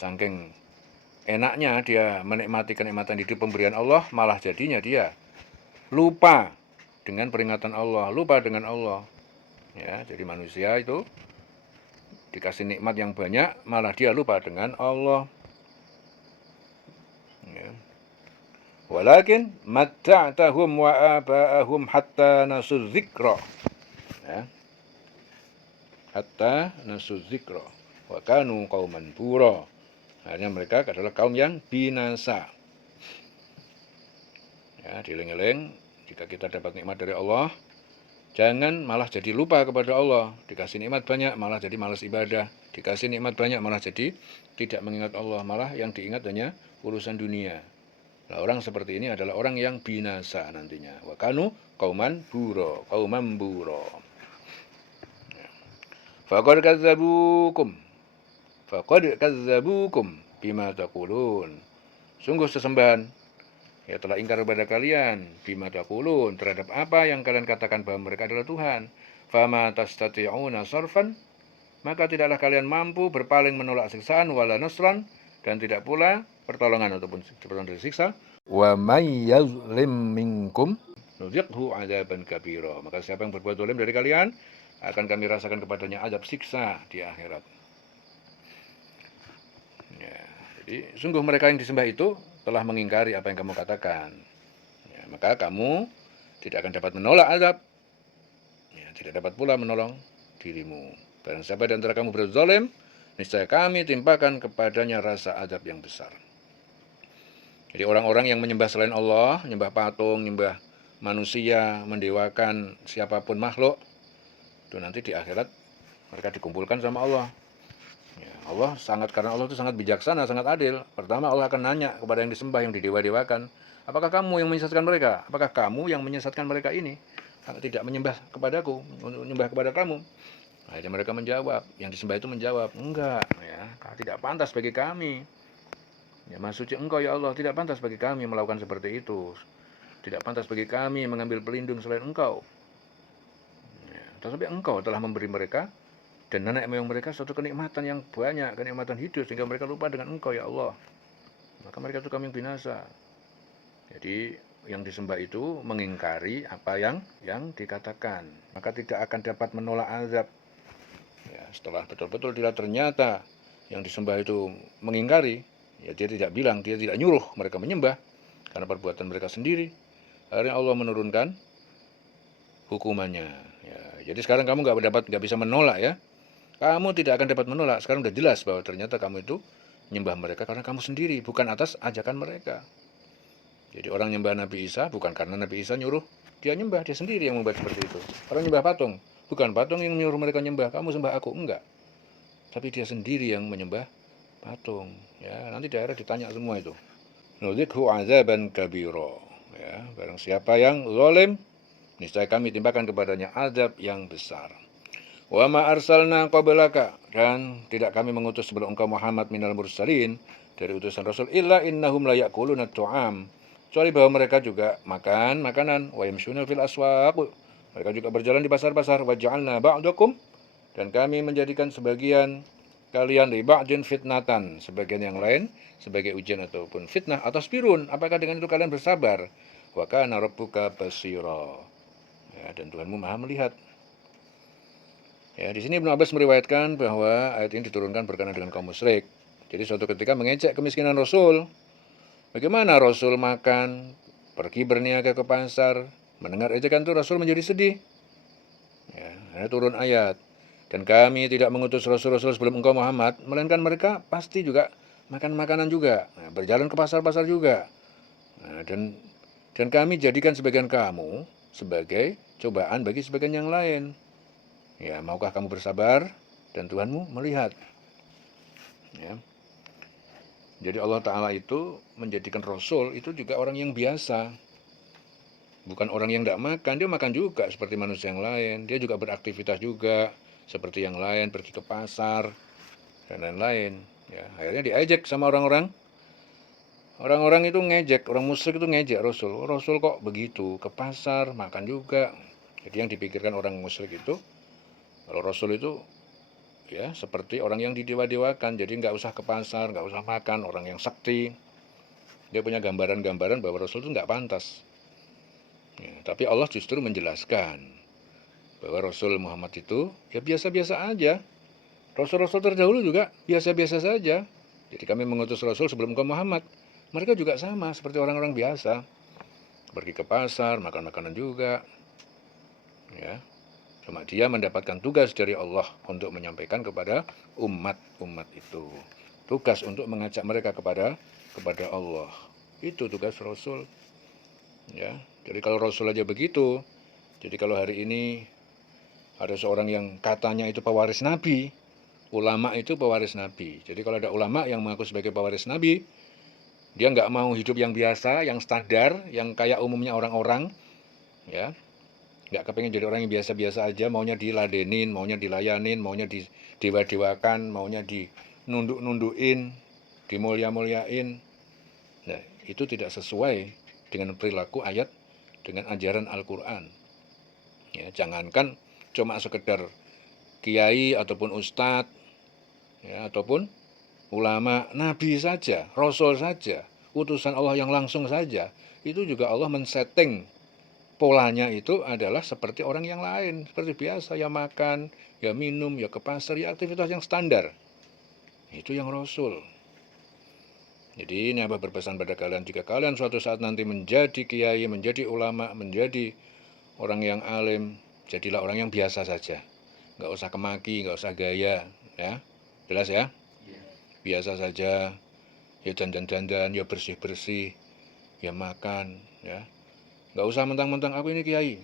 saking enaknya dia menikmati kenikmatan hidup pemberian Allah, malah jadinya dia lupa dengan peringatan Allah, lupa dengan Allah. Ya, jadi manusia itu dikasih nikmat yang banyak, malah dia lupa dengan Allah. Ya. Walakin matta'tahum wa aba'ahum hatta nasu dzikra. Ya. Hatta nasu dzikra wa kanu qauman bura. Akhirnya mereka adalah kaum yang binasa. Ya, dieling-eling jika kita dapat nikmat dari Allah, jangan malah jadi lupa kepada Allah. Dikasih nikmat banyak malah jadi malas ibadah. Dikasih nikmat banyak malah jadi tidak mengingat Allah. Malah yang diingat hanya urusan dunia. Nah, orang seperti ini adalah orang yang binasa nantinya. Wa kanu qauman bura, qauman bura. Faqad kadzabukum bima taqulun. Sungguh sesembahan ya telah ingkar kepada kalian bima taqulun, terhadap apa yang kalian katakan bahwa mereka adalah Tuhan. Fama tastati'una sarfan, maka tidaklah kalian mampu berpaling menolak siksaan wala nasran, dan tidak pula pertolongan ataupun pertolongan dari siksa. Wa may yazlim minkum nuziqhu adzaban kabira. Maka siapa yang berbuat zalim dari kalian, akan kami rasakan kepadanya azab siksa di akhirat. Ya, jadi sungguh mereka yang disembah itu telah mengingkari apa yang kamu katakan. Ya, maka kamu tidak akan dapat menolak azab. Ya, tidak dapat pula menolong dirimu. Barang siapa di antara kamu berbuat zalim, niscaya kami timpakan kepadanya rasa azab yang besar. Jadi orang-orang yang menyembah selain Allah, menyembah patung, menyembah manusia, mendewakan siapapun makhluk, itu nanti di akhirat mereka dikumpulkan sama Allah. Ya, Allah karena Allah itu sangat bijaksana, sangat adil. Pertama Allah akan nanya kepada yang disembah, yang didewa-dewakan, apakah kamu yang menyesatkan mereka? Apakah kamu yang menyesatkan mereka ini? Tidak menyembah kepadaku, menyembah kepada kamu. Akhirnya mereka menjawab, yang disembah itu menjawab, enggak, ya, tidak pantas bagi kami. Ya, maksudnya engkau ya Allah, tidak pantas bagi kami melakukan seperti itu. Tidak pantas bagi kami mengambil pelindung selain engkau. Ya, tetapi engkau telah memberi mereka dan nenek moyang mereka suatu kenikmatan yang banyak, kenikmatan hidup, sehingga mereka lupa dengan engkau ya Allah. Maka mereka itu kami binasa. Jadi yang disembah itu mengingkari apa yang dikatakan. Maka tidak akan dapat menolak azab. Ya, setelah betul-betul dia ternyata yang disembah itu mengingkari, ya dia tidak bilang, dia tidak nyuruh mereka menyembah karena perbuatan mereka sendiri. Akhirnya Allah menurunkan hukumannya. Ya, jadi sekarang kamu nggak bisa menolak ya. Kamu tidak akan dapat menolak. Sekarang sudah jelas bahwa ternyata kamu itu menyembah mereka karena kamu sendiri, bukan atas ajakan mereka. Jadi orang nyembah Nabi Isa bukan karena Nabi Isa nyuruh dia nyembah, dia sendiri yang membuat seperti itu. Orang nyembah patung, bukan patung yang nyuruh mereka nyembah, kamu sembah aku, enggak. Tapi dia sendiri yang menyembah patung. Ya, nanti daerah ditanya semua itu. Nudzikhu azaban kabira. Ya, barang siapa yang zalim, niscaya kami timpakan kepadanya azab yang besar. Wa ma arsalna qablaka, dan tidak kami mengutus sebelum engkau Muhammad minal mursalin, dari utusan Rasul, illa innahum la ya'kuluna tu'am, kecuali bahwa mereka juga makan makanan, wa yamshuna fil aswaq, mereka juga berjalan di pasar-pasar, wa ja'alna ba'dakum, dan kami menjadikan sebagian kalian li ba'din fitnatan, sebagian yang lain sebagai ujian ataupun fitnah, atas birun, apakah dengan itu kalian bersabar? Wa kana rabbuka basira, ya, dan Tuhanmu Maha melihat. Ya, di sini Ibnu Abbas meriwayatkan bahwa ayat ini diturunkan berkenaan dengan kaum musyrik. Jadi suatu ketika mengejek kemiskinan Rasul. Bagaimana Rasul makan, pergi berniaga ke pasar, mendengar ejekan itu Rasul menjadi sedih. Ya, ada turun ayat. Dan kami tidak mengutus Rasul-Rasul sebelum engkau Muhammad, melainkan mereka pasti juga makan makanan juga, berjalan ke pasar-pasar juga. Nah, dan kami jadikan sebagian kamu sebagai cobaan bagi sebagian yang lain. Ya, maukah kamu bersabar dan Tuhanmu melihat. Ya. Jadi Allah Ta'ala itu menjadikan Rasul itu juga orang yang biasa. Bukan orang yang tidak makan, dia makan juga seperti manusia yang lain. Dia juga beraktivitas juga seperti yang lain, pergi ke pasar dan lain-lain. Ya, akhirnya diejek sama orang-orang. Orang-orang itu ngejek, orang musyrik itu ngejek Rasul. Oh, Rasul kok begitu, ke pasar, makan juga. Jadi yang dipikirkan orang musyrik itu, kalau Rasul itu ya seperti orang yang didewa-dewakan. Jadi nggak usah ke pasar, nggak usah makan, orang yang sakti. Dia punya gambaran-gambaran bahwa Rasul itu nggak pantas. Ya, tapi Allah justru menjelaskan bahwa Rasul Muhammad itu ya biasa-biasa aja. Rasul-rasul terdahulu juga biasa-biasa saja. Jadi kami mengutus Rasul sebelum ke Muhammad. Mereka juga sama seperti orang-orang biasa. Pergi ke pasar, makan makanan juga. Ya, cuma dia mendapatkan tugas dari Allah untuk menyampaikan kepada umat-umat itu. Tugas untuk mengajak mereka kepada Allah. Itu tugas Rasul. Ya, jadi kalau Rasul aja begitu, jadi kalau hari ini ada seorang yang katanya itu pewaris Nabi, ulama itu pewaris Nabi. Jadi kalau ada ulama yang mengaku sebagai pewaris Nabi, dia nggak mau hidup yang biasa, yang standar, yang kayak umumnya orang-orang, ya, nggak kepengen jadi orang yang biasa-biasa aja, maunya diladenin, maunya dilayanin, maunya didewa-dewakan, maunya dinunduk-nundukin, dimulia-muliain. Nah, itu tidak sesuai dengan perilaku ayat, dengan ajaran Al-Quran. Ya, jangankan cuma sekedar kiai ataupun ustadz, ya, ataupun ulama, nabi saja, rasul saja, utusan Allah yang langsung saja, itu juga Allah men-setting polanya itu adalah seperti orang yang lain, seperti biasa, ya makan, ya minum, ya ke pasar, ya aktivitas yang standar. Itu yang Rasul. Jadi ini Abah berpesan pada kalian, jika kalian suatu saat nanti menjadi kiai, menjadi ulama, menjadi orang yang alim, jadilah orang yang biasa saja. Nggak usah kemaki, nggak usah gaya, ya. Jelas ya? Biasa saja, ya dandan-dandan, ya bersih-bersih, ya makan, ya. Nggak usah mentang-mentang aku ini kiai,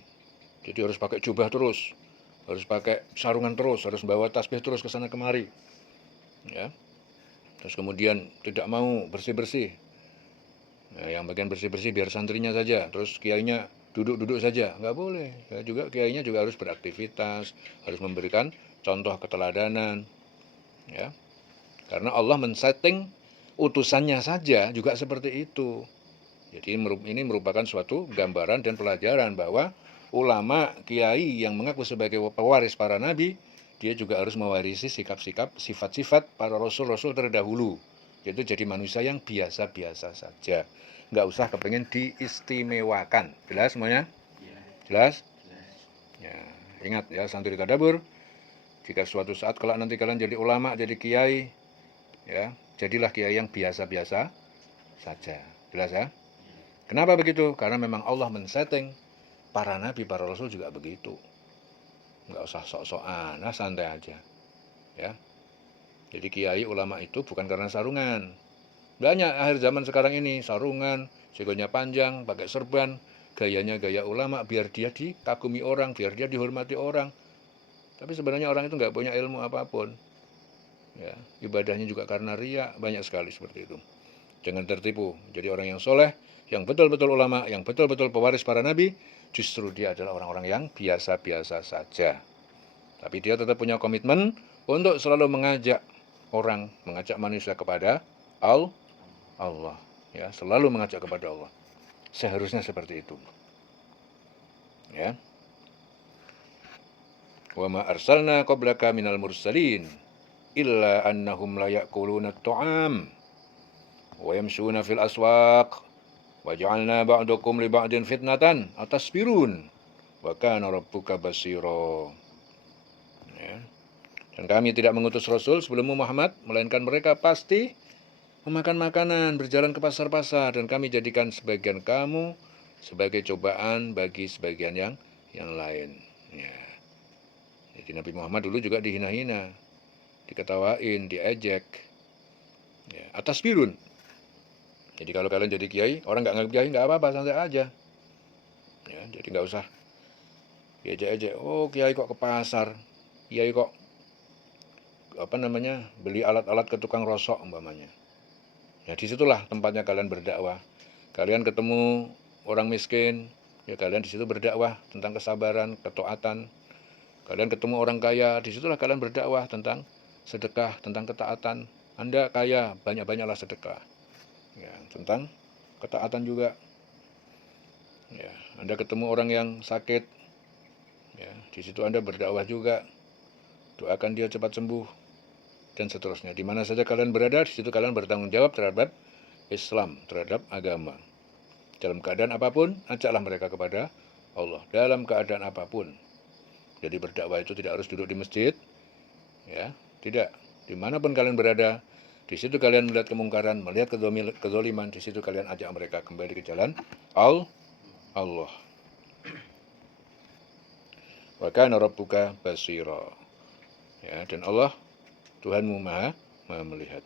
jadi harus pakai jubah terus, harus pakai sarungan terus, harus bawa tasbih terus ke sana kemari, ya. Terus kemudian tidak mau bersih-bersih. Nah, yang bagian bersih-bersih biar santrinya saja, terus kiainya duduk-duduk saja, nggak boleh. Ya, juga kiainya juga harus beraktivitas, harus memberikan contoh keteladanan, ya. Karena Allah men-setting utusannya saja juga seperti itu. Jadi ini merupakan suatu gambaran dan pelajaran bahwa ulama, kiai yang mengaku sebagai pewaris para nabi, dia juga harus mewarisi sikap-sikap, sifat-sifat para rasul-rasul terdahulu. Yaitu jadi manusia yang biasa-biasa saja. Nggak usah kepengen diistimewakan. Jelas semuanya? Jelas? Ya, ingat ya, santri tadabur. Jika suatu saat kalau nanti kalian jadi ulama, jadi kiai, ya, jadilah kiai yang biasa-biasa saja. Jelas ya? Kenapa begitu? Karena memang Allah men-setting para nabi, para rasul juga begitu. Nggak usah sok-sokan, nah santai aja. Ya. Jadi kiai ulama itu bukan karena sarungan. Banyak akhir zaman sekarang ini sarungan, sigonya panjang, pakai serban, gayanya gaya ulama biar dia dikagumi orang, biar dia dihormati orang. Tapi sebenarnya orang itu nggak punya ilmu apapun. Ya, ibadahnya juga karena riya, banyak sekali seperti itu. Jangan tertipu. Jadi orang yang soleh, yang betul-betul ulama, yang betul-betul pewaris para nabi, justru dia adalah orang-orang yang biasa-biasa saja. Tapi dia tetap punya komitmen untuk selalu mengajak orang, mengajak manusia kepada Allah. Ya, selalu mengajak kepada Allah. Seharusnya seperti itu. Ya. Wa ma arsalna qablaka minal mursalin illa annahum la ya'kuluna at-ta'am wa yamshuna fil aswaq wa ja'alna ba'dakum li ba'din fitnatan atasbirun wa kana rabbuka basira. Ya. Dan kami tidak mengutus Rasul sebelummu Muhammad, melainkan mereka pasti memakan makanan, berjalan ke pasar-pasar, dan kami jadikan sebagian kamu sebagai cobaan bagi sebagian yang lain. Ya. Jadi Nabi Muhammad dulu juga dihina-hina, diketawain, diejek. Ya, atas birun. Jadi kalau kalian jadi kiai, orang nggak nganggap kiai nggak apa-apa, santai aja. Ya, jadi nggak usah diejek-ejek. Oh kiai kok ke pasar, kiai kok beli alat-alat ke tukang rosok umpamanya. Ya disitulah tempatnya kalian berdakwah. Kalian ketemu orang miskin, ya kalian disitu berdakwah tentang kesabaran, ketaatan. Kalian ketemu orang kaya, disitulah kalian berdakwah tentang sedekah, tentang ketaatan. Anda kaya, banyak-banyaklah sedekah. Ya, tentang ketaatan juga. Ya, Anda ketemu orang yang sakit, ya, di situ Anda berdakwah juga. doakan dia cepat sembuh, dan seterusnya. Di mana saja kalian berada, di situ kalian bertanggung jawab terhadap Islam, terhadap agama. Dalam keadaan apapun, ajaklah mereka kepada Allah. Dalam keadaan apapun. Jadi berdakwah itu tidak harus duduk di masjid, ya, tidak. Dimanapun kalian berada, di situ kalian melihat kemungkaran, melihat kezaliman, di situ kalian ajak mereka kembali ke jalan Allah. Wa kana rabbuka basira. Ya, dan Allah Tuhanmu maha melihat.